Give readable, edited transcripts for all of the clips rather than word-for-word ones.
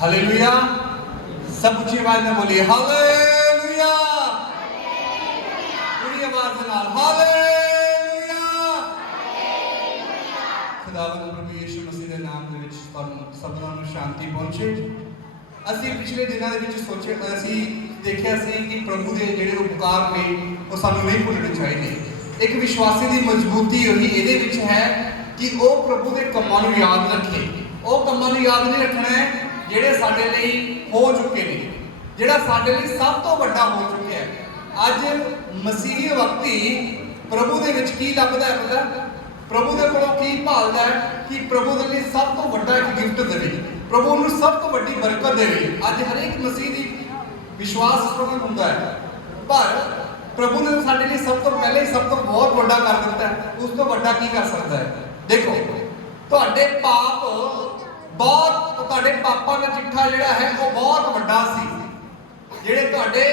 Hallelujah. सब ऊंची आवाज में बोलिए हालेलुया। पूरी आवाज में नाल हालेलुया। खुदावंद प्रभु यीशु मसीह के नाम दे विच तुहानूं सबनां नूं शांति पहुंचे। ਅਸੀਂ ਪਿਛਲੇ ਦਿਨਾਂ ਦੇ ਵਿੱਚ ਸੋਚਿਆ ਅਸੀਂ ਦੇਖਿਆ ਸੀ ਕਿ ਪ੍ਰਭੂ ਦੇ ਜਿਹੜੇ ਉਪਕਾਰ ਨੇ ਉਹ ਸਾਨੂੰ ਨਹੀਂ ਭੁੱਲਣੇ ਚਾਹੀਦੇ। ਇੱਕ ਵਿਸ਼ਵਾਸੀ ਦੀ ਮਜ਼ਬੂਤੀ ਉਹੀ ਇਹਦੇ ਵਿੱਚ ਹੈ ਕਿ ਉਹ ਪ੍ਰਭੂ ਦੇ ਕੰਮਾਂ ਨੂੰ ਯਾਦ ਰੱਖੇ। ਉਹ ਕੰਮਾਂ ਨੂੰ ਯਾਦ ਨਹੀਂ ਰੱਖਣਾ ਹੈ ਜਿਹੜੇ ਸਾਡੇ ਲਈ ਹੋ ਚੁੱਕੇ ਨੇ, ਜਿਹੜਾ ਸਾਡੇ ਲਈ ਸਭ ਤੋਂ ਵੱਡਾ ਹੋ ਚੁੱਕਿਆ ਹੈ। ਅੱਜ ਮਸੀਹੀ ਵਿਅਕਤੀ ਪ੍ਰਭੂ ਦੇ ਵਿੱਚ ਕੀ ਲੱਭਦਾ ਹੈ? ਪਤਾ ਪ੍ਰਭੂ ਦੇ ਕੋਲੋਂ ਕੀ ਭਾਲਦਾ ਹੈ ਕਿ ਪ੍ਰਭੂ ਦੇ ਲਈ ਸਭ ਤੋਂ ਵੱਡਾ ਇੱਕ ਗਿਫਟ ਦੇਵੇ, ਪ੍ਰਭੂ ਨੂੰ ਸਭ ਤੋਂ ਵੱਡੀ ਬਰਕਤ ਦੇਵੇ। ਅੱਜ ਹਰੇਕ ਮਸੀਹ ਦੀ ਵਿਸ਼ਵਾਸ ਪ੍ਰਭੂ ਹੁੰਦਾ ਹੈ, ਪਰ ਪ੍ਰਭੂ ਨੇ ਸਾਡੇ ਲਈ ਸਭ ਤੋਂ ਪਹਿਲੇ ਸਭ ਤੋਂ ਬਹੁਤ ਵੱਡਾ ਕਰ ਦਿੱਤਾ ਹੈ। ਉਸ ਤੋਂ ਵੱਡਾ ਕੀ ਕਰ ਸਕਦਾ ਹੈ? ਦੇਖੋ, ਤੁਹਾਡੇ ਪਾਪ ਬਹੁਤ, ਤੁਹਾਡੇ ਪਾਪਾਂ ਦਾ ਚਿੱਠਾ ਜਿਹੜਾ ਹੈ ਉਹ ਬਹੁਤ ਵੱਡਾ ਸੀ, ਜਿਹੜੇ ਤੁਹਾਡੇ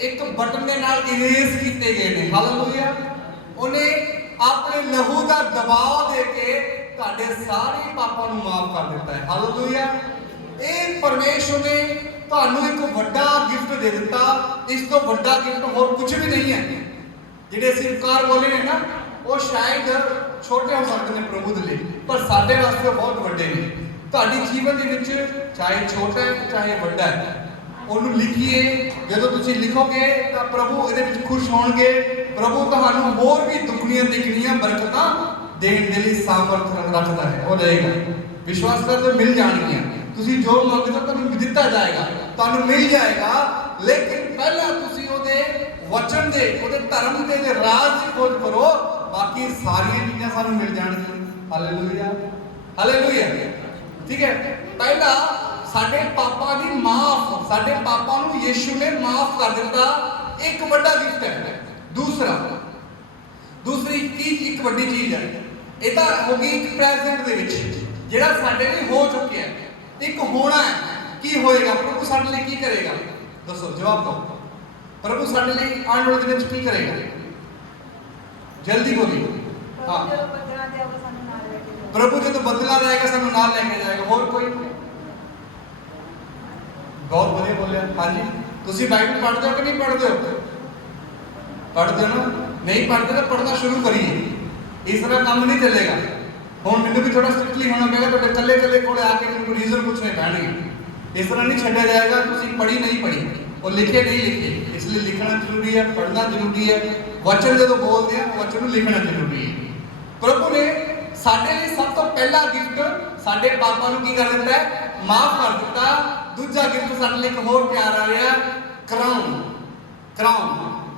ਇੱਕ ਬਟਨ ਦੇ ਨਾਲ ਇਰੇਜ਼ ਕੀਤੇ ਗਏ ਨੇ। ਹਾਲੇਲੂਇਆ। ਉਹਨੇ ਆਪਣੇ ਲਹੂ ਦਾ ਦਬਾਅ ਦੇ ਕੇ ਤੁਹਾਡੇ ਸਾਰੇ ਪਾਪਾਂ ਨੂੰ ਮਾਫ ਕਰ ਦਿੱਤਾ ਹੈ। ਹਾਲੇਲੂਇਆ। ਇਹ ਪਰਮੇਸ਼ਵਰ ਨੇ ਤੁਹਾਨੂੰ ਇੱਕ ਵੱਡਾ ਗਿਫਟ ਦੇ ਦਿੱਤਾ। ਇਸ ਤੋਂ ਵੱਡਾ ਗਿਫਟ ਹੋਰ ਕੁਝ ਵੀ ਨਹੀਂ ਹੈ। ਜਿਹੜੇ ਅਸੀਂ ਉਪਕਾਰ ਬੋਲੇ ਨੇ ਨਾ, ਉਹ ਸ਼ਾਇਦ ਛੋਟੇ ਹੋ ਸਕਦੇ ਨੇ ਪ੍ਰਭੂ ਦੇ ਲਈ, ਪਰ ਸਾਡੇ ਵਾਸਤੇ ਬਹੁਤ ਵੱਡੇ ਨੇ। ਤੁਹਾਡੀ ਜੀਵਨ ਦੇ ਵਿੱਚ ਚਾਹੇ ਛੋਟਾ ਹੈ ਚਾਹੇ ਵੱਡਾ ਹੈ, ਉਹਨੂੰ ਲਿਖੀਏ। ਜਦੋਂ ਤੁਸੀਂ ਲਿਖੋਗੇ ਤਾਂ ਪ੍ਰਭੂ ਇਹਦੇ ਵਿੱਚ ਖੁਸ਼ ਹੋਣਗੇ। ਪ੍ਰਭੂ ਤੁਹਾਨੂੰ ਹੋਰ ਵੀ ਦੁੱਗਣੀਆਂ ਤਿੱਗਣੀਆਂ ਬਰਕਤਾਂ ਦੇਣ ਦੇ ਲਈ ਸਾਮਰਥ ਰੱਖਦਾ ਹੈ। ਉਹ ਦੇਗਾ, ਵਿਸ਼ਵਾਸ ਕਰਦੇ ਮਿਲ ਜਾਣਗੀਆਂ। ਤੁਸੀਂ ਜੋ ਮੰਗਦੇ ਹੋ ਤੁਹਾਨੂੰ ਦਿੱਤਾ ਜਾਏਗਾ, ਤੁਹਾਨੂੰ ਮਿਲ ਜਾਏਗਾ। ਲੇਕਿਨ ਪਹਿਲਾਂ ਤੁਸੀਂ ਉਹਦੇ ਵਚਨ ਦੇ, ਉਹਦੇ ਧਰਮ ਦੇ ਰਾਜ ਦੀ ਖੋਜ ਕਰੋ, ਬਾਕੀ ਸਾਰੀਆਂ ਚੀਜ਼ਾਂ ਸਾਨੂੰ ਮਿਲ ਜਾਣਗੀਆਂ। Hallelujah, hallelujah. ਠੀਕ ਹੈ, ਪਹਿਲਾਂ ਸਾਡੇ ਪਾਪਾਂ ਦੀ ਮਾਫ, ਸਾਡੇ ਪਾਪਾਂ ਨੂੰ ਯੀਸ਼ੂ ਨੇ ਮਾਫ ਕਰ ਦਿੱਤਾ, ਇੱਕ ਵੱਡਾ ਗਿਫਟ ਹੈ। ਦੂਸਰੀ ਚੀਜ਼, ਇੱਕ ਵੱਡੀ ਚੀਜ਼ ਹੈ, ਇਹ ਤਾਂ ਹੋ ਗਈ ਇੱਕ ਪ੍ਰੈਜ਼ੈਂਟ ਦੇ ਵਿੱਚ ਜਿਹੜਾ ਸਾਡੇ ਲਈ ਹੋ ਚੁੱਕਿਆ ਹੈ। ਇੱਕ ਹੋਣਾ ਹੈ, ਕੀ ਹੋਏਗਾ? ਪ੍ਰਭੂ ਸਾਡੇ ਲਈ ਕੀ ਕਰੇਗਾ? ਦੱਸੋ, ਜਵਾਬ ਦਿਓ। ਪ੍ਰਭੂ ਸਾਡੇ ਲਈ ਆਉਣ ਵਾਲੇ ਦਿਨ ਵਿੱਚ ਕੀ ਕਰੇਗਾ? ਜਲਦੀ ਬੋਲਿਓ। ਹਾਂ, ਪ੍ਰਭੂ ਜਦੋਂ ਬਦਲਾ ਜਾਏਗਾ ਸਾਨੂੰ ਨਾਲ ਲੈ ਕੇ ਜਾਏਗਾ। ਹੋਰ ਕੋਈ? ਬਹੁਤ ਵਧੀਆ ਬੋਲਿਆ। ਹਾਂਜੀ, ਤੁਸੀਂ ਬਾਈਬਲ ਪੜ੍ਹਦੇ ਹੋ ਕਿ ਨਹੀਂ ਪੜ੍ਹਦੇ ਹੋ? ਪੜ੍ਹਦੇ ਹੋ ਨਾ? ਨਹੀਂ ਪੜ੍ਹਦੇ ਤਾਂ ਪੜ੍ਹਨਾ ਸ਼ੁਰੂ ਕਰੀਏ। ਇਸ ਤਰ੍ਹਾਂ ਕੰਮ ਨਹੀਂ ਚੱਲੇਗਾ। ਹੁਣ ਮੈਨੂੰ ਵੀ ਥੋੜਾ ਸਟ੍ਰਿਕਟਲੀ ਹੋਣਾ ਪਏਗਾ, ਤੁਹਾਡੇ ਇਕੱਲੇ ਇਕੱਲੇ ਕੋਲੇ ਆ ਕੇ ਮੈਨੂੰ ਰੀਜ਼ਨ ਪੁੱਛਣੇ ਪੈਣਗੇ। ਇਸ ਤਰ੍ਹਾਂ ਨਹੀਂ ਛੱਡਿਆ ਜਾਏਗਾ ਤੁਸੀਂ ਪੜ੍ਹੀ ਨਹੀਂ ਪੜ੍ਹੀ, ਉਹ ਲਿਖੇ ਨਹੀਂ ਲਿਖੇ। ਇਸ ਲਈ ਲਿਖਣਾ ਜ਼ਰੂਰੀ ਹੈ, ਪੜ੍ਹਨਾ ਜ਼ਰੂਰੀ ਹੈ। ਵਚਨ ਜਦੋਂ ਬੋਲਦੇ ਆ, ਵਚਨ ਨੂੰ ਲਿਖਣਾ ਜ਼ਰੂਰੀ ਹੈ। ਪ੍ਰਭੂ ਨੇ ਸਾਡੇ ਲਈ ਸਭ ਤੋਂ ਪਹਿਲਾ ਗਿਫਟ ਸਾਡੇ ਪਾਪਾਂ ਨੂੰ ਕੀ ਕਰ ਦਿੱਤਾ ਹੈ? ਮਾਫ ਕਰ ਦਿੱਤਾ। ਦੂਜਾ ਗਿਫਟ ਸਾਡੇ ਲਈ ਇੱਕ ਹੋਰ ਪਿਆਰ ਆ ਰਿਹਾ, ਕਰਾਊਨ। ਕਰਾਊਨ,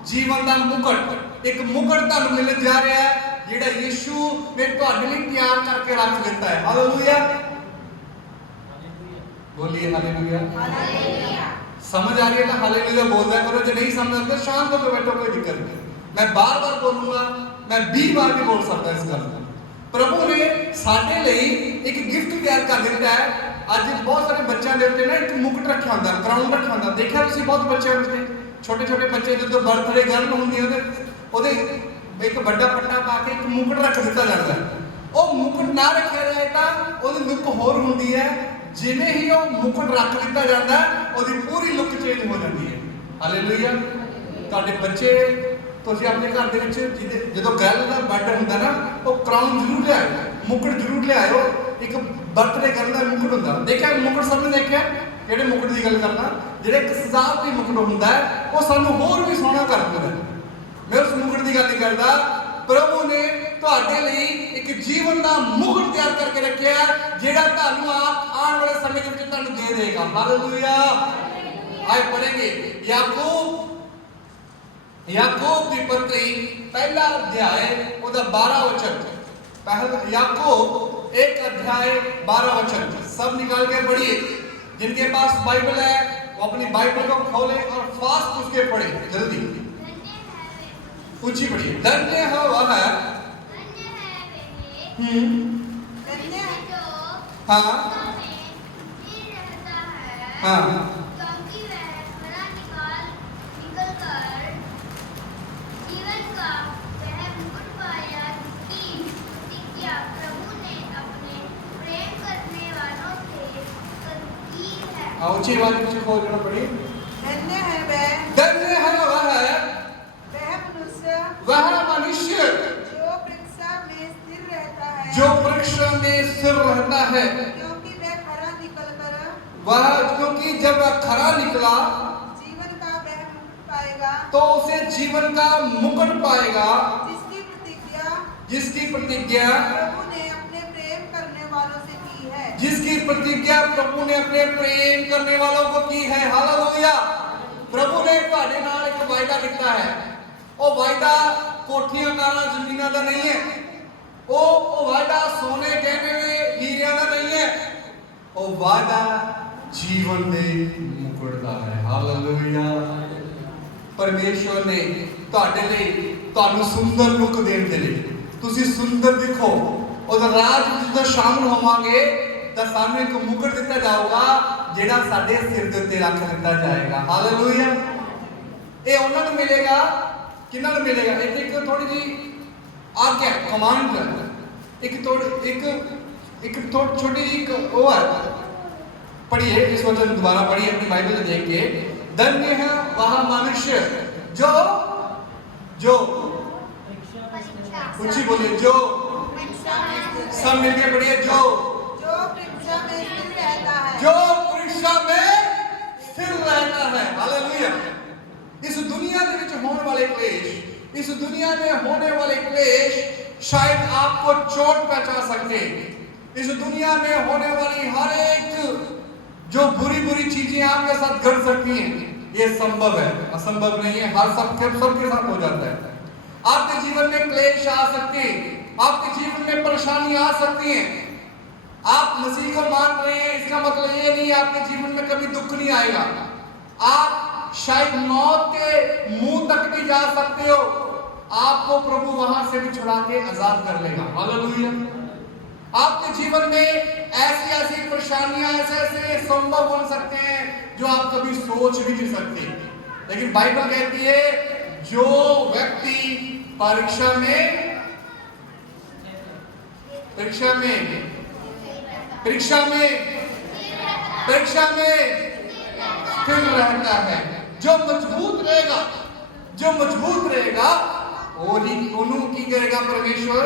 ਜੀਵਨ ਦਾ ਮੁਕਟ। ਇੱਕ ਮੁਕਟ ਤੁਹਾਨੂੰ ਮਿਲਣ ਜਾ ਰਿਹਾ ਹੈ ਜਿਹੜਾ ਯੀਸ਼ੂ ਨੇ ਤੁਹਾਡੇ ਲਈ ਤਿਆਰ ਕਰਕੇ ਰੱਖ ਦਿੱਤਾ ਹੈ। ਹਾਲੇਲੂਇਆ, ਬੋਲੀਏ ਹਾਲੇਲੂਇਆ। ਸਮਝ ਆ ਰਹੀ ਹੈ ਤਾਂ ਹਾਲੇਲੂਇਆ ਬੋਲਦਾ ਕਰੋ। ਜੇ ਨਹੀਂ ਸਮਝ ਆਉਂਦਾ ਸ਼ਾਂਤ ਹੋ ਕੇ ਬੈਠੋ, ਕੋਈ ਦਿੱਕਤ ਨਹੀਂ। ਮੈਂ ਬਾਰ-ਬਾਰ ਬੋਲੂੰਗਾ, ਮੈਂ 20 ਵਾਰ ਵੀ ਬੋਲ ਸਕਦਾ ਇਸ ਗੱਲ ਨੂੰ। ਪ੍ਰਭੂ ਨੇ ਸਾਡੇ ਲਈ ਇੱਕ ਗਿਫਟ ਤਿਆਰ ਕਰ ਦਿੱਤਾ ਹੈ। ਅੱਜ ਬਹੁਤ ਸਾਰੇ ਬੱਚਿਆਂ ਦੇ ਉੱਤੇ ਨਾ ਇੱਕ ਮੁਕਟ ਰੱਖਿਆ ਹੁੰਦਾ, ਕਰਾਊਨ ਰੱਖਿਆ ਹੁੰਦਾ। ਦੇਖਿਆ ਤੁਸੀਂ ਬਹੁਤ ਬੱਚਿਆਂ ਉੱਤੇ, ਛੋਟੇ ਛੋਟੇ ਬੱਚੇ ਜਦੋਂ ਬਰਥਡੇ ਗਰਲ ਹੁੰਦੀ ਹੈ ਉਹਦੇ ਇੱਕ ਵੱਡਾ ਪੱਟਾ ਪਾ ਕੇ ਇੱਕ ਮੁਕਟ ਰੱਖ ਦਿੱਤਾ ਜਾਂਦਾ ਹੈ। ਉਹ ਮੁਕਟ ਨਾ ਰੱਖਿਆ ਜਾਏ ਤਾਂ ਉਹਦੀ ਲੁੱਕ ਹੋਰ ਹੁੰਦੀ ਹੈ। ਜਿਵੇਂ ਹੀ ਉਹ ਮੁਕਟ ਰੱਖ ਦਿੱਤਾ ਜਾਂਦਾ ਉਹਦੀ ਪੂਰੀ ਲੁੱਕ ਚੇਂਜ ਹੋ ਜਾਂਦੀ ਹੈ। ਹਾਲੇਲੂਇਆ। ਤੁਹਾਡੇ ਬੱਚੇ, ਤੁਸੀਂ ਆਪਣੇ ਘਰ ਦੇ ਵਿੱਚ ਜਦੋਂ ਗਰਲ ਦਾ ਬਰਥਡੇ ਹੁੰਦਾ ਨਾ, ਉਹ ਕਰਾਊਨ ਜ਼ਰੂਰ ਲਿਆਇਓ, ਮੁਕਟ ਜ਼ਰੂਰ ਲਿਆਇਓ। ਇੱਕ ਬਰਥਡੇ ਗਰਲ ਦਾ ਮੁਕਟ ਹੁੰਦਾ, ਦੇਖਿਆ ਮੁਕਟ? ਸਭ ਨੇ ਦੇਖਿਆ? ਜਿਹੜੇ ਮੁਕਟ ਦੀ ਗੱਲ ਕਰਨਾ, ਜਿਹੜੇ ਇੱਕ ਸਜਾਵਟੀ ਮੁਕਟ ਹੁੰਦਾ ਹੈ, ਉਹ ਸਾਨੂੰ ਹੋਰ ਵੀ ਸੋਹਣਾ ਕਰ ਦਿੰਦਾ ਹੈ। ਮੈਂ ਉਸ ਮੁਕਟ ਦੀ ਗੱਲ ਨਹੀਂ ਕਰਦਾ। ਪ੍ਰਭੂ ਨੇ ਤੁਹਾਡੇ ਲਈ ਇੱਕ ਜੀਵਨ ਦਾ ਮੁਕਟ ਤਿਆਰ ਕਰਕੇ ਰੱਖਿਆ, ਜਿਹੜਾ ਤੁਹਾਨੂੰ ਆਉਣ ਵਾਲੇ ਸਮੇਂ ਦੇ ਵਿੱਚ ਤੁਹਾਨੂੰ ਦੇ ਦੇਗਾ। ਹਾਲੇਲੂਇਆ। ਆਏ ਪੜ੍ਹੇਂਗੇ याकूब की पत्री पहला अध्याय ਉਹਦਾ 12 वचन। पहला याकूब 1 अध्याय 12 वचन। सब निकाल के पढ़िए। जिनके पास बाइबल है वो अपनी बाइबल को खोले और फास्ट उसके पढ़े। जल्दी ऊंची पढ़िए। धन्य हो वह, हाँ हाँ, प्रभु ने अपने प्रेम करने वालों से की है। ऊंची आवाज में खोल देना पड़ेगी। धन्य है वह वह मनुष्य जो वृक्ष में स्थिर रहता है, जो वृक्ष में स्थिर रहता है, क्योंकि वह खरा निकलकर क्योंकि जब वह खरा निकला जीवन का वह मुकुट पाएगा, तो उसे जीवन का मुकुट पाएगा, जिसकी प्रतिज्ञा प्रभु ने अपने प्रेम करने वालों से की है। जिसकी प्रतिज्ञा प्रभु ने अपने प्रेम करने वालों को की है। हालेलुया। प्रभु ने ਤੁਹਾਡੇ ਨਾਲ ਇੱਕ ਵਾਅਦਾ ਕੀਤਾ ਹੈ। ਉਹ ਵਾਅਦਾ ਕੋਠੀਆਂ ਕਾਰਾਂ ਜ਼ਮੀਨਾਂ ਦਾ ਨਹੀਂ ਹੈ। ਉਹ ਵਾਅਦਾ ਸੋਨੇ ਗਹਿਣੇ ਹੀਰਿਆਂ ਦਾ ਨਹੀਂ ਹੈ। ਉਹ ਵਾਅਦਾ ਜੀਵਨ ਦੇ ਮੁਕਟ ਦਾ ਹੈ। ਹਾਲੇਲੂਇਆ। ਪਰਮੇਸ਼ਵਰ ਨੇ ਤੁਹਾਡੇ ਲਈ ਤੁਹਾਨੂੰ ਸੁੰਦਰ ਲੁੱਕ ਦੇਣ ਦੇ ਲਈ ਤੁਸੀਂ ਸੁੰਦਰ ਦਿਖੋ। ਉਹਦਾ ਰਾਜ ਵਿੱਚ ਜਦੋਂ ਸ਼ਾਮਲ ਹੋਵਾਂਗੇ ਤਾਂ ਸਾਨੂੰ ਇੱਕ ਮੁਕਟ ਦਿੱਤਾ ਜਾਊਗਾ ਜਿਹੜਾ ਸਾਡੇ ਸਿਰ ਦੇ ਉੱਤੇ ਰੱਖ ਦਿੱਤਾ ਜਾਏਗਾ। ਹਾਲੇਲੂਇਆ। ਇਹ ਉਹਨਾਂ ਨੂੰ ਮਿਲੇਗਾ, ਕਿਹਨਾਂ ਨੂੰ ਮਿਲੇਗਾ? ਇੱਥੇ ਇੱਕ ਥੋੜੀ ਜੀ ਆਗਿਆ ਕਮਾਂਡ ਇੱਕ छोटी जी वो है। पढ़िए इस वचन दोबारा पढ़िए अपनी बाइबल देख के। धन्य है वह मनुष्य जो जो ऊंची बोलिए, जो सब मिलके पढ़िए, जो वृक्ष में स्थिर रहता है, जो वृक्ष में स्थिर रहता है। हालेलुया। इस दुनिया के विच होने वाले क्लेश, इस दुनिया में होने वाले क्लेश शायद आपको चोट पहुंचा सकते। इस दुनिया में होने वाली हर एक जो बुरी बुरी चीजें आपके साथ घट सकती हैं, ये संभव है, असंभव नहीं है। हर सबके साथ हो जाता है। आपके जीवन में क्लेश आ सकते हैं, आपके जीवन में परेशानी आ सकती है। आप मसीह को मान रहे हैं, इसका मतलब ये नहीं आपके जीवन में कभी दुख नहीं आएगा। आप शायद मौत के मुंह तक भी जा सकते हो, आपको प्रभु वहां से भी छुड़ा के आजाद कर लेगा। हालेलुया। आपके जीवन में ऐसी ऐसी परेशानियां ऐसे संभव बन सकते हैं जो आप कभी सोच भी नहीं सकते। लेकिन बाइबल कहती है जो व्यक्ति परीक्षा में स्थिर रहता है, जो मजबूत रहेगा ओनू की करेगा परमेश्वर,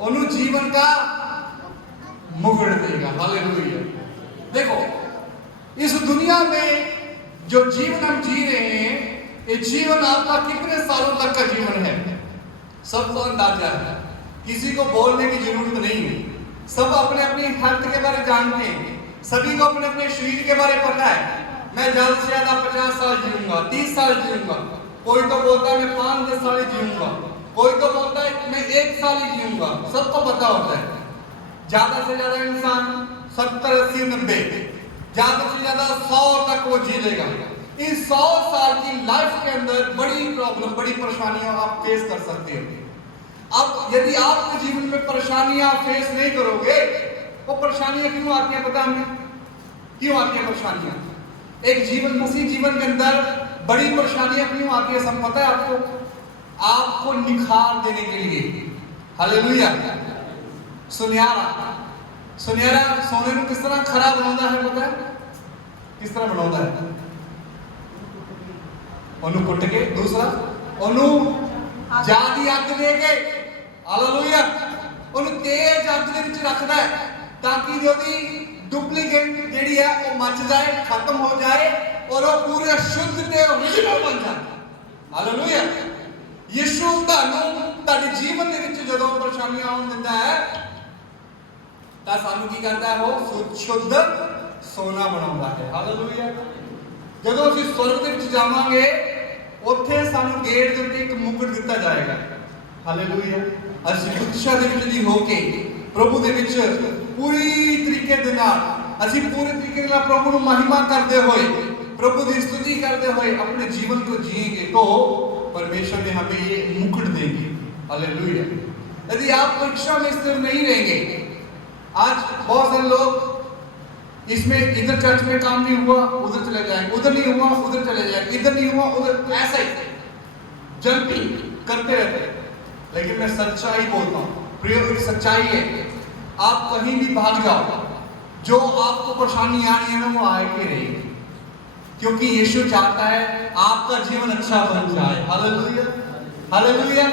ओनू जीवन का मुकुट देगा। हालेलुया। देखो इस दुनिया में जो जीवन हम जी रहे हैं, ये जीवन आपका कितने सालों तक का जीवन है सबको अंदाजा है। किसी को बोलने की जरूरत नहीं है। सब अपने अपनी हेल्थ के बारे जानते हैं, सभी को अपने अपने शरीर के बारे पता है। मैं ज्यादा से ज्यादा 50 साल जीऊंगा, 30 साल जीऊंगा। कोई तो बोलता है मैं 5-10 साल ही जीऊंगा, कोई तो बोलता है मैं 1 साल ही जीऊंगा। सबको पता होता है। ज्यादा से ज्यादा इंसान 70, 80, 90, ज्यादा से ज्यादा 100 तक वो जी लेगा। इस 100 साल की लाइफ के अंदर बड़ी प्रॉब्लम, बड़ी परेशानियां आप फेस कर सकते हो। अब यदि आपके जीवन में परेशानियां फेस नहीं करोगे, वो परेशानियां क्यों आती हैं पता हमें? क्यों आती हैं परेशानियां? एक जीवन मसीह जीवन के अंदर बड़ी परेशानियां क्यों आती है सब पता है आपको? आपको निखार देने के लिए। हालेलुया। सुनियारा सोने को किस तरह खरा बनाता है पता है? किस तरह बनाता है? ओनू कुट के, दूसरा ओनू जादी अग दे के, हालेलुया, ओनू तेज अग दे विच रखदा है ताकि जोदी डुप्लीकेट जेडी है वो मच जाए, खत्म हो जाए और वो पूरे शुद्ध ते ओरिजिनल बन जाए। हालेलुया। यीशु ਤੁਹਾਨੂੰ ਤੁਹਾਡੇ ਜੀਵਨ ਦੇ ਵਿੱਚ ਜਦੋਂ ਪਰੇਸ਼ਾਨੀਆਂ ਆਉਣ ਦਿੰਦਾ ਹੈ ਤਾਂ ਸਾਨੂੰ ਕੀ ਕਰਦਾ ਹੈ? ਉਹ ਸ਼ੁੱਧ ਸੋਨਾ ਬਣਾਉਂਦਾ ਹੈ। ਹਾਲੇਲੂਇਆ। ਜਦੋਂ ਅਸੀਂ ਸਵਰਗ ਦੇ ਵਿੱਚ ਜਾਵਾਂਗੇ ਉੱਥੇ ਸਾਨੂੰ ਗੇਟ ਦੇ ਉੱਤੇ ਇੱਕ ਮੁਕਟ ਦਿੱਤਾ ਜਾਏਗਾ। ਹਾਲੇਲੂਇਆ। ਅਸੀਂ ਉਤਸ਼ਾਹ ਦੇ ਵਿੱਚ ਦੀ ਹੋ ਕੇ ਪ੍ਰਭੂ ਦੇ ਵਿੱਚ ਪੂਰੀ ਤਰੀਕੇ ਦੇ ਨਾਲ ਅਸੀਂ ਪੂਰੇ ਤਰੀਕੇ ਨਾਲ ਪ੍ਰਭੂ ਨੂੰ ਮਹਿਮਾ ਕਰਦੇ ਹੋਏ, प्रभु की स्तुति करते हुए अपने जीवन को जिएंगे तो परमेश्वर ने हमें ये मुकुट देंगे। हालेलुया। यदि आप परीक्षा में स्थिर नहीं रहेंगे, आज बहुत सारे लोग इसमें इधर चर्च में काम नहीं हुआ उधर चले जाएंगे, उधर नहीं हुआ उधर चले जाएंगे, इधर नहीं हुआ उधर, ऐसा ही जंपिंग करते रहते हैं। लेकिन मैं सच्चाई बोलता हूँ प्रियो, एक सच्चाई है, आप कहीं भी भाग जाओ, जो आपको परेशानी आ रही है ना वो आए के रहेगी, क्योंकि यीशु चाहता है आपका जीवन अच्छा बन जाए। Hallelujah, hallelujah.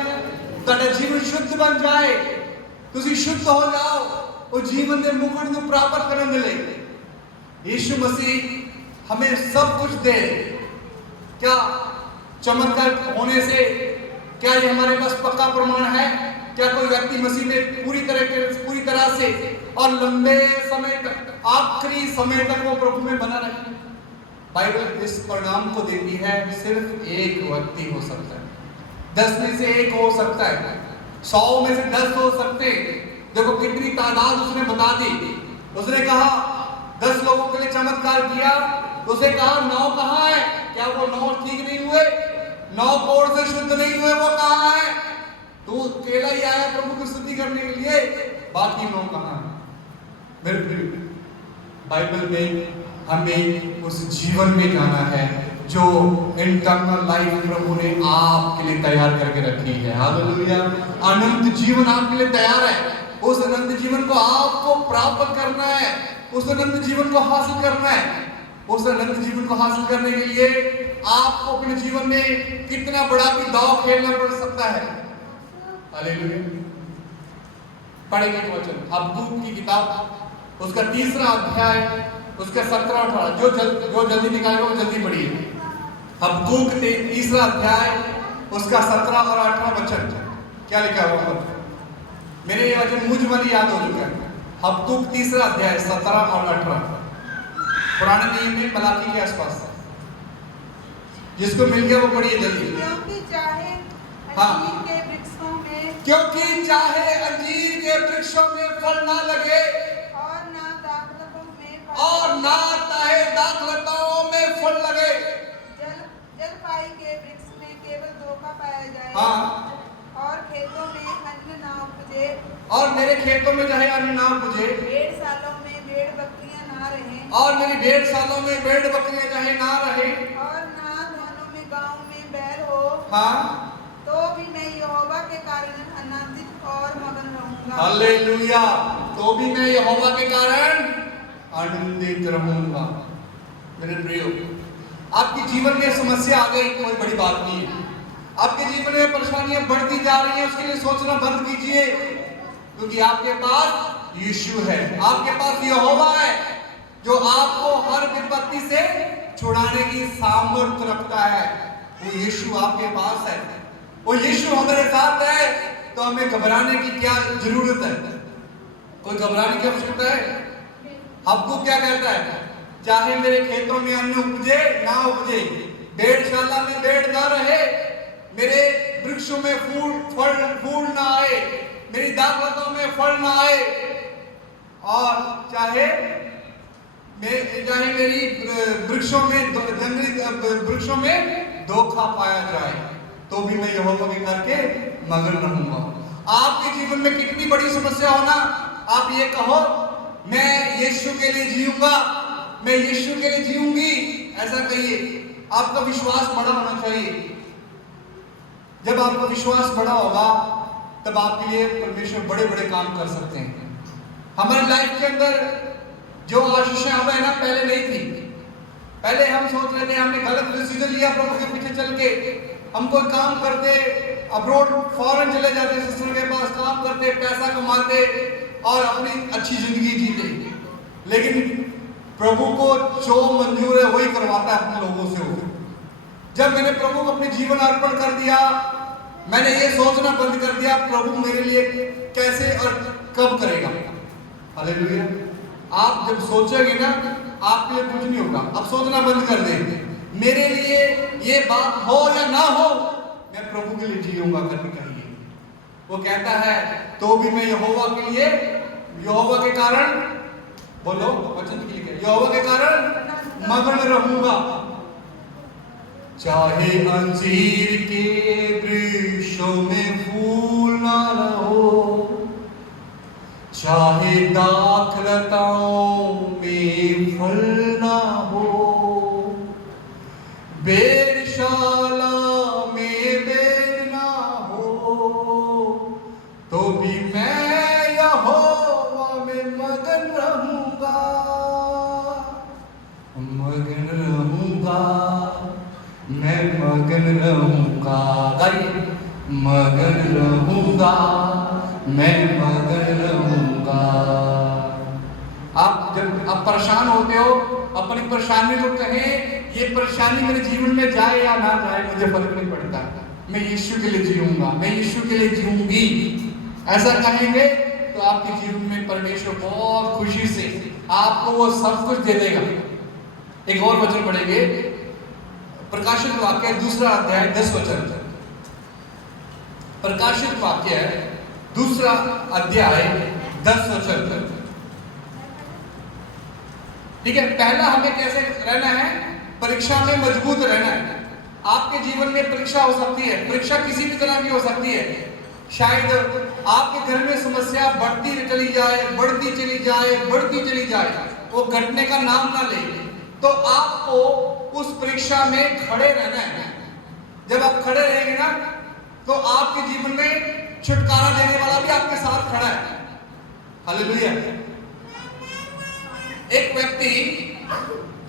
ਤੁਹਾਡਾ जीवन शुद्ध बन जाए, ਤੁਸੀਂ शुद्ध हो जाओ, वो जीवन के मुकुट को प्राप्त करने ले यीशु मसीह हमें सब कुछ दे। क्या चमत्कार होने से क्या ये हमारे पास पक्का प्रमाण है? क्या कोई व्यक्ति मसीह में पूरी तरह से और लंबे समय तक, आखिरी समय तक वो प्रभु में बना रहे? बाइबल इस परिणाम को देती है सिर्फ एक व्यक्ति हो सकता है, 10 में से 1 हो सकता है, 100 में से 10 हो सकते हैं। देखो कितनी तादाद उसने बता दी। उसने कहा 10 लोगों के लिए चमत्कार किया, उसे कहा 9 कहाँ है? क्या वो 9 ठीक नहीं हुए? 9 कोड़ से शुद्ध नहीं हुए? वो कहाँ है? तू अकेला ही आया प्रभु की स्तुति करने के लिए, बाकी 9 कहाँ है? मेरे प्रिय, बाइबल में हमें उस जीवन में जाना है जो इंटरनल लाइफ प्रभु ने आपके लिए तैयार करके रखी है। हालेलुया। अनंत जीवन आपके लिए तैयार है। उस अनंत जीवन को आपको प्राप्त करना है, उस अनंत जीवन को हासिल करना है। उस अनंत जीवन को हासिल करने के लिए आपको अपने जीवन में कितना बड़ा भी दांव खेलना पड़ सकता है। हालेलुया। पढ़ेंगे वचन हबक्कूक की किताब, उसका 3रा अध्याय, उसका 17-18। जो जल्दी निकालेगा वो जल्दी पढ़िए। हबक्कूक 3रा अध्याय, उसका 17 और 18 वचन। क्या लिखा हुआ? मेरे ये वचन मुझ मन याद हो चुका है। हबक्कूक 3रा अध्याय 17 और 18, पुराने नियम में मलाकी के आसपास। जिसको मिल गया वो पढ़िए जल्दी। क्योंकि चाहे अंजीर के वृक्षों में, क्योंकि चाहे अंजीर के वृक्षों में फल ना लगे और ना चाहे दाखलताओं में फल लगे, जलपाई के वृक्ष में केवल धोखा पाया जाए, और खेतों में अन्न ना उपजे, और मेरे खेतों में चाहे अन्न ना उपजे, भेड़ सालों में भेड़ बकरियां ना रहें, और मेरी भेड़ सालों में भेड़ बकरियां चाहे ना रहे, और ना दोनों में गांव में बैल हो, तो भी मैं यहोवा के कारण आनंदित और मगन रहूंगा। हालेलुया। तो भी मैं यहोवा के कारण आनंदित रहूंगा। मेरे प्रियो, आपके जीवन में समस्या आ गई, कोई बड़ी बात नहीं है। आपके जीवन में परेशानियां बढ़ती जा रही हैं, उसके लिए सोचना बंद कीजिए, क्योंकि आपके पास यीशु है, आपके पास यहोवा है जो आपको हर विपत्ति से छुड़ाने की सामर्थ्य रखता है। वो यीशु आपके पास है, वो यीशु हमारे साथ है, तो हमें घबराने की क्या जरूरत है? कोई घबराने की आवश्यकता है? आपको क्या कहता है? चाहे मेरे खेतों में अन्न उपजे ना उपजे, भेड़शाला में भेड़ ना रहे, मेरे वृक्षों में फूल ना आए, मेरी दाखलतों में फल ना आए, और चाहे मेरी वृक्षों में जंगली वृक्षों में धोखा पाया जाए, तो भी मैं यहोवा के करके मगन रहूंगा। आपके जीवन में कितनी बड़ी समस्या हो ना, आप ये कहो मैं यीशु के लिए जीऊंगा, मैं यीशु के लिए जीऊंगी, ऐसा कहिए। आपका विश्वास बड़ा होना चाहिए। जब आपका विश्वास बड़ा होगा तब आपके लिए परमेश्वर बड़े बड़े काम कर सकते हैं। हमारी लाइफ के अंदर जो आशीषें हमें ना पहले नहीं थी। पहले हम सोच रहे थे, हमने गलत डिसीजन लिया प्रभु के पीछे चल के, हम कोई काम करते, अब्रॉड फॉरेन चले जाते, सिस्टर के पास काम करते, पैसा कमाते और अपनी अच्छी जिंदगी जीते। लेकिन प्रभु को जो मंजूर है वही करवाता है अपने लोगों से। हो जब मैंने प्रभु को अपने जीवन अर्पण कर दिया, मैंने ये सोचना बंद कर दिया प्रभु मेरे लिए कैसे और कब करेगा। हालेलुया। आप जब सोचोगे ना, आपके लिए कुछ नहीं होगा। अब सोचना बंद कर देंगे, मेरे लिए ये बात हो या ना हो, मैं प्रभु के लिए जीऊंगा करनी चाहिए। वो कहता है तो भी मैं यहोवा के लिए, यहोवा के कारण, बोलो वचन के लिए, यहोवा के कारण मगन रहूंगा। चाहे अंजीर के वृक्षों में फूल ना रहो, चाहे दाखलताओं में फल ना हो, भेड़शाला में भेड़ ना हो, तो भी मैं यहोवा में मगन रहूंगा। मगन रहूंगा, मैं मगन रहूंगा। आप जब आप परेशान होते हो, अपनी परेशानी को कहें, ये परेशानी मेरे जीवन में जाए या ना जाए मुझे फर्क नहीं पड़ता, मैं यीशु के लिए जीऊंगा, मैं यीशु के लिए जीऊंगी, ऐसा कहेंगे तो आपके जीवन में परमेश्वर बहुत खुशी से आपको वो सब कुछ दे देगा। एक और वचन पढ़ेंगे, प्रकाशित वाक्य 2 अध्याय 10 वचन। प्रकाशित वाक्य 2 अध्याय 10 वचन। ठीक है, पहला हमें कैसे रहना है? परीक्षा में मजबूत रहना है। आपके जीवन में परीक्षा हो सकती है, परीक्षा किसी भी तरह की हो सकती है। शायद आपके घर में समस्या बढ़ती चली जाए, बढ़ती चली जाए, बढ़ती चली जाए, वो घटने का नाम ना ले, तो आपको उस परीक्षा में खड़े रहना है। जब आप खड़े रहेंगे ना, तो आपके जीवन में छुटकारा देने वाला भी आपके साथ खड़ा है। हालेलुया। एक व्यक्ति,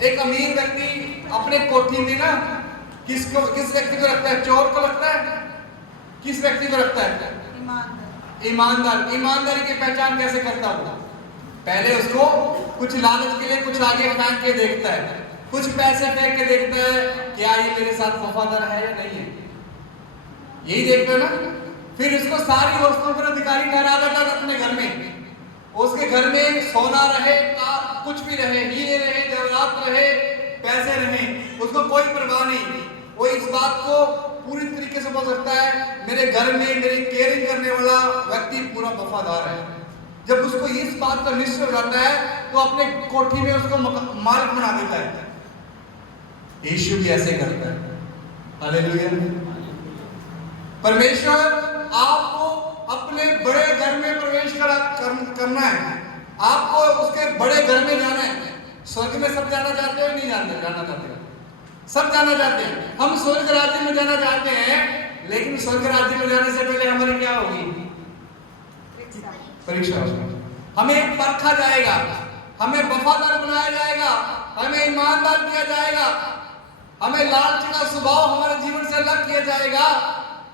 एक अमीर व्यक्ति अपने कोठी में ना किस व्यक्ति को रखता है? चोर को लगता है? किस व्यक्ति को रखता है? ईमानदार। ईमानदारी की पहचान कैसे करता होगा? पहले उसको कुछ लालच के लिए कुछ आगे फेंक के देखता है, कुछ पैसे फेंक के देखता है, क्या ये मेरे साथ वफादार है या नहीं है, यही देखता है ना। फिर उसको सारी वस्तुओं पर अधिकारी ठहरा देता है अपने घर में। उसके घर में सोना रहे, कुछ भी रहे, हीरे रहे, जवाहरात रहे, पैसे रहे, उसको कोई परवाह नहीं। वो इस बात को पूरी तरीके से बोल सकता है, मेरे घर में मेरी केयरिंग करने वाला व्यक्ति पूरा वफादार है। जब उसको इस बात का निश्चय हो जाता है, तो अपने कोठी में उसको मालिक बना देता है। यीशु भी ऐसे करता है। हालेलुया। परमेश्वर आपको अपने बड़े घर में प्रवेश करना है, आपको उसके बड़े घर में जाना है। स्वर्ग में सब जाना चाहते हो? नहीं जाना चाहते हो? सब जाना चाहते हैं। हम स्वर्ग राज्य में जाना चाहते हैं, लेकिन स्वर्ग राज्य में जाने से पहले हमारी क्या होगी? परीक्षा होगी। हमें परखा जाएगा, हमें वफादार बनाया जाएगा, हमें ईमानदार किया जाएगा, हमें लालच का स्वभाव हमारे जीवन से अलग किया जाएगा।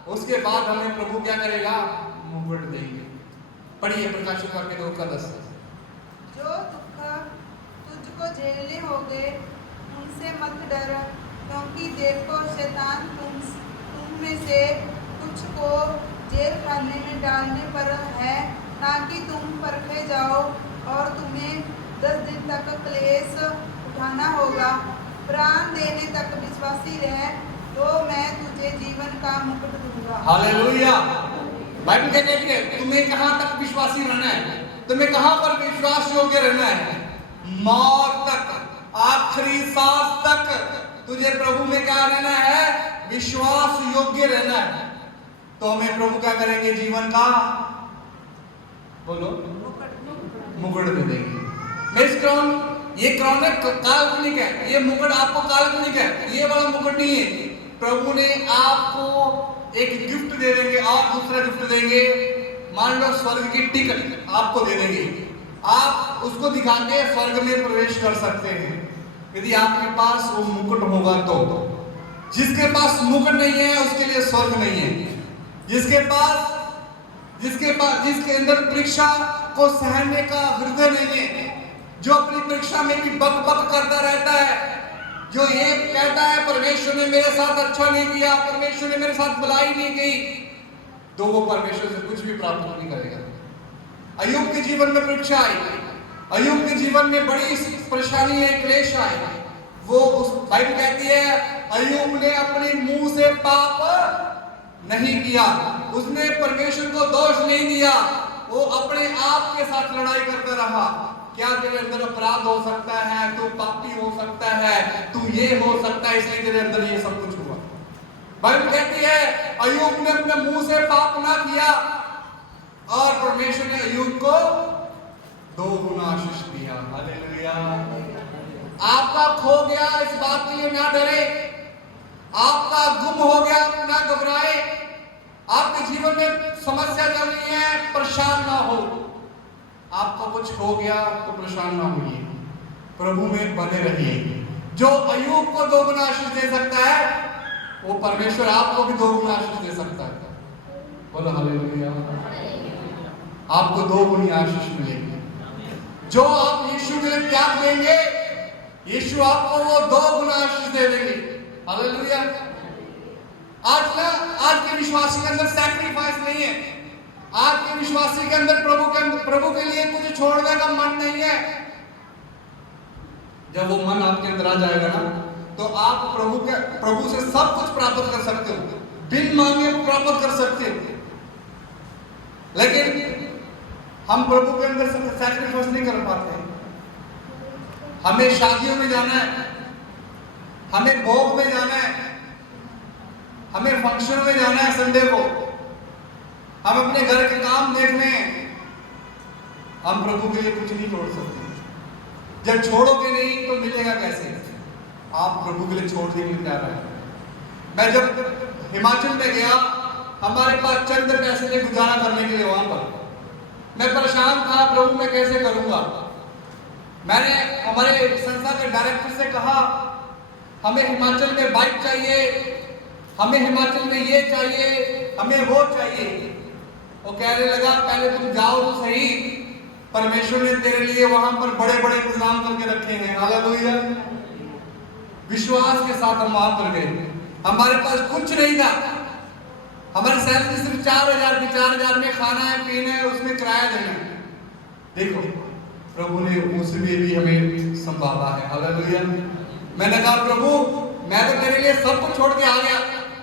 उसके बाद हमें प्रभु क्या करेगा? मुकुट देंगे। पढ़िए प्रकाशित वाक्य 2:10। जो दुख तुझको झेलने होंगे उनसे मत डर, क्योंकि देखो शैतान तुम में से कुछ को जेल खाने में डालने पर है, ताकि तुम परखे जाओ, और तुम्हें 10 दिन तक क्लेश उठाना होगा। प्राण देने तक विश्वासी रह, तो मैं तुझे जीवन का मुकुट दूंगा। हालेलुया। बाइबल कहती है तुम्हें कहां तक विश्वासी रहना है? तुम्हें कहां पर विश्वास योग्य रहना है? मौत तक, आखिरी सांस तक तुझे प्रभु में क्या रहना है? विश्वास योग्य रहना है। तो हमें प्रभु क्या करेंगे? जीवन का बोलो मुकुट दे देंगे। ये काल्पनिक है, ये मुकुट आपको काल्पनिक है, ये वाला मुकुट नहीं है। प्रभु ने आपको एक गिफ्ट दे देंगे और दूसरा गिफ्ट देंगे। मान लो स्वर्ग की टिकट आपको दे देंगे, आप उसको दिखा के स्वर्ग में प्रवेश कर सकते हैं, यदि आपके पास वो मुकुट होगा तो। जिसके पास मुकुट नहीं है उसके लिए स्वर्ग नहीं है। जिसके अंदर परीक्षा को सहने का हृदय नहीं है, जो अपनी परीक्षा में भी बक बक करता रहता है, जो ये कहता है परमेश्वर ने मेरे साथ अच्छा नहीं किया, परमेश्वर ने मेरे साथ भलाई नहीं की, तो वो परमेश्वर से कुछ भी प्राप्त नहीं करेगा। अय्यूब के जीवन में परीक्षा आई, अय्यूब के जीवन में बड़ी परेशानी है, क्लेश आए। वो उस बाइबल कहती है अय्यूब ने अपने मुंह से पाप नहीं किया, उसने परमेश्वर को दोष नहीं दिया, वो अपने आप के साथ लड़ाई करता रहा। क्या तेरे अंदर अपराध हो सकता है? तू पापी हो सकता है, तू ये हो सकता है, इसलिए तेरे अंदर ये सब कुछ हुआ। बाइबल कहती है अय्यूब ने अपने मुंह से पाप ना किया और परमेश्वर ने अय्यूब को 2 गुना आशीष दिया। हालेलुया। आपका खो गया इस बात के लिए ना डरे, आपका गुम हो गया ना घबराए, आपके जीवन में समस्या चल रही है परेशान ना हो, आपका कुछ हो गया तो परेशान ना होइए, प्रभु में बने रहिए। जो अय्यूब को 2 गुना आशीष दे सकता है, वो परमेश्वर आपको भी 2 गुना आशीष दे सकता है। बोलो हालेलुया। आपको 2 गुनी आशीष मिलेगी। जो आप यीशु के लिए त्याग देंगे, यीशु आपको वो 2 गुना आशीष दे देंगे। हालेलुया। आज के विश्वासी के अंदर सैक्रिफाइस नहीं है। आज के विश्वासी के अंदर प्रभु के लिए कुछ छोड़ने का मन नहीं है। जब वो मन आपके अंदर आ जाएगा ना, तो आप प्रभु से सब कुछ प्राप्त कर सकते हो, बिन मांगे प्राप्त कर सकते हो। लेकिन हम प्रभु के अंदर सैक्रिफाइस नहीं कर पाते हैं। हमें शादियों में जाना है, हमें भोग में जाना है, हमें फंक्शन में जाना है संडे को, हम अपने घर के काम देखने हैं। हम प्रभु के लिए कुछ नहीं छोड़ सकते। जब छोड़ोगे नहीं तो मिलेगा कैसे? आप प्रभु के लिए छोड़ देंगे क्या रहा है? मैं जब हिमाचल में गया, हमारे पास चंद पैसे थे गुजारा करने के लिए। वहां पर मैं परेशान था, प्रभु मैं कैसे करूंगा। मैंने हमारे संस्था के डायरेक्टर से कहा, हमें हिमाचल में बाइक चाहिए, हमें हिमाचल में ये चाहिए, हमें वो चाहिए। वो कहने लगा पहले तुम जाओ तो सही, परमेश्वर ने तेरे लिए वहां पर बड़े बड़े इंतजाम करके रखे हैं। हालेलुया। विश्वास के साथ हम वहां पर गए। हमारे पास कुछ नहीं था, हमारी सैलरी सिर्फ 4,000 थी। 4,000 में खाना है, पीना है, उसमें किराया देना है। देखो प्रभु ने उसमें भी हमें संभाला है। हालेलुया। मैंने कहा प्रभु मैं तो तेरे लिए सब कुछ छोड़ के आ गया,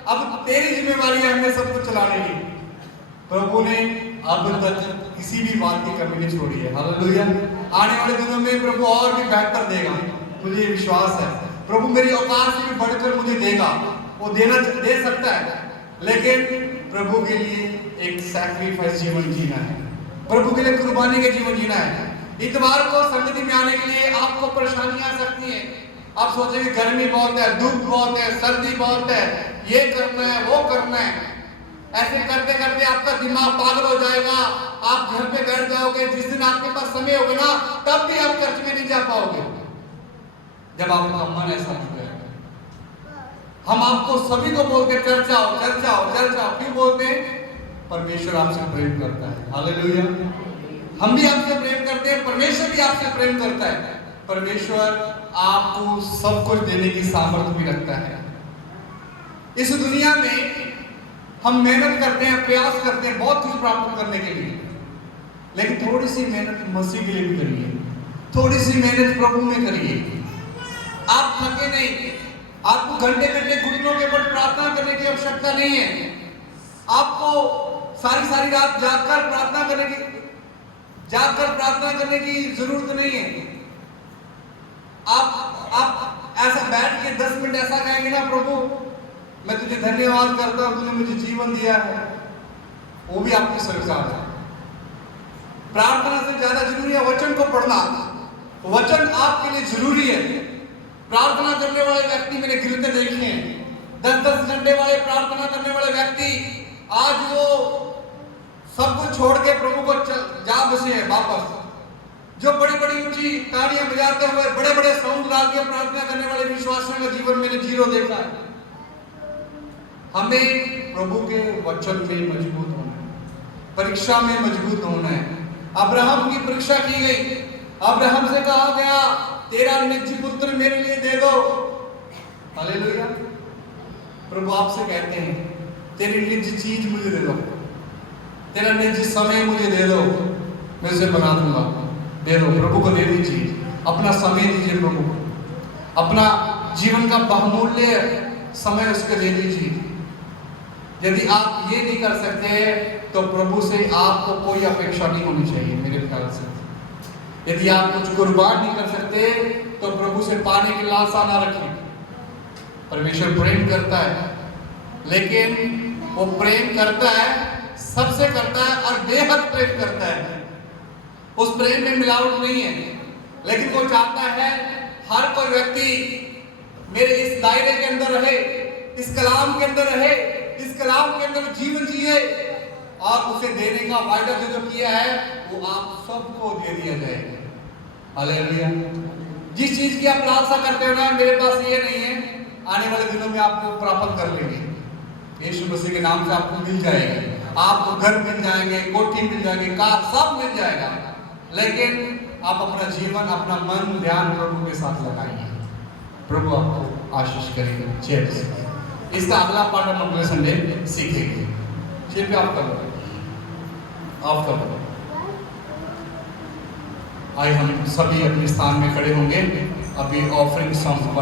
अब तेरी जिम्मेवारी है हमें सब कुछ चलाने की। प्रभु ने अब तक किसी भी बात की कमी नहीं छोड़ी है। हालेलुया। आने वाले दिनों में प्रभु और भी बेहतर देगा, मुझे विश्वास है। प्रभु मेरी औकात से भी बढ़कर मुझे देगा। वो दे सकता है, लेकिन प्रभु के लिए एक सैक्रिफाइस जीवन जीना है, प्रभु के लिए कुर्बानी का जीवन जीना है। इतवार को संगति में आने के लिए आपको परेशानियां आ सकती हैं। आप सोचेंगे गर्मी बहुत है, धूप बहुत है, सर्दी बहुत है, ये करना है, वो करना है। ऐसे करते करते आपका दिमाग पागल हो जाएगा। आप घर पे बैठ जाओगे। जिस दिन आपके पास समय होगा ना, तब भी आप चर्च में नहीं जा पाओगे, जब आपका मन ऐसा हो जाएगा। हम आपको सभी को बोलते चर्च आओ, चर्च आओ, चर्च आओ। क्यों बोलते हैं? परमेश्वर आपसे प्रेम करता है। हालेलुया। हम भी आपसे प्रेम करते हैं, परमेश्वर भी आपसे प्रेम करता है। परमेश्वर आपको सब कुछ देने की सामर्थ्य भी रखता है। इस दुनिया में हम मेहनत करते हैं, प्रयास करते हैं बहुत कुछ प्राप्त करने के लिए, लेकिन थोड़ी सी मेहनत मसीह के लिए भी करिए, थोड़ी सी मेहनत प्रभु में करिए। आप थके नहीं, आपको घंटे घंटे घुटनों के ऊपर प्रार्थना करने की आवश्यकता नहीं है। आपको सारी रात जागकर प्रार्थना करने की जरूरत नहीं है। आप ऐसा बैठ के 10 मिनट ऐसा कहेंगे ना, प्रभु मैं तुझे धन्यवाद करता हूं, तूने मुझे जीवन दिया है, वो भी आपकी सरकार है। प्रार्थना से ज्यादा जरूरी है वचन को पढ़ना। वचन आपके लिए जरूरी है। प्रार्थना करने वाले व्यक्ति मैंने गिरते देखे हैं, 10-10 घंटे वाले प्रार्थना करने वाले व्यक्ति आज वो सब कुछ छोड़ के प्रभु को जा बसे हैं वापस। जो बड़ी बड़ी ऊंची तालियां बजाते हुए बड़े बड़े साउंड डाल के प्रार्थना करने वाले विश्वासियों का जीवन मैंने जीरो देखा है। हमें प्रभु के वचन में मजबूत होना है, परीक्षा में मजबूत होना है। अब्राहम की परीक्षा की गई। अब्राहम से कहा गया तेरा निज पुत्र मेरे लिए दे दो। हालेलुया। प्रभु आपसे कहते हैं तेरी निज चीज मुझे दे दो, तेरा निज समय मुझे दे दो, मैं उसे बना दूंगा। दे दो, प्रभु को दे दीजिए, अपना समय दीजिए प्रभु को, अपना जीवन का बहुमूल्य समय उसको दे दीजिए। यदि आप ये नहीं कर सकते तो प्रभु से आपको कोई अपेक्षा नहीं होनी चाहिए मेरे ख्याल से। यदि आप कुछ कुर्बान नहीं कर सकते तो प्रभु से पाने की लालसा ना रखें। परमेश्वर प्रेम करता है, लेकिन वो प्रेम करता है, सबसे करता है और बेहद प्रेम करता है। उस प्रेम में मिलावट नहीं है, लेकिन वो चाहता है हर कोई व्यक्ति मेरे इस दायरे के अंदर रहे, इस कलाम के अंदर रहे, इस कलाम के अंदर जीवन जिए, और उसे देने का वायदा जो किया है वो आप सबको दे दिया जाएगा। हालेलुया। जिस चीज की आप लालसा करते हो ना, मेरे पास ये नहीं है, आने वाले दिनों में आपको प्राप्त कर लेंगे। यीशु मसीह के नाम से आपको मिल जाएगा। आपको घर मिल जाएंगे, कोठी मिल जाएगी, कार सब मिल जाएगा, लेकिन आप अपना जीवन, अपना मन, ध्यान प्रभु के साथ लगाइए। प्रभु आपको आशीष करेंगे। जय। इसका अगला पार्ट हम अगले संडे सीखेंगे। जी पे आप करो, आप करो। आइए हम सभी अपने स्थान में खड़े होंगे। अभी ऑफरिंग सॉन्ग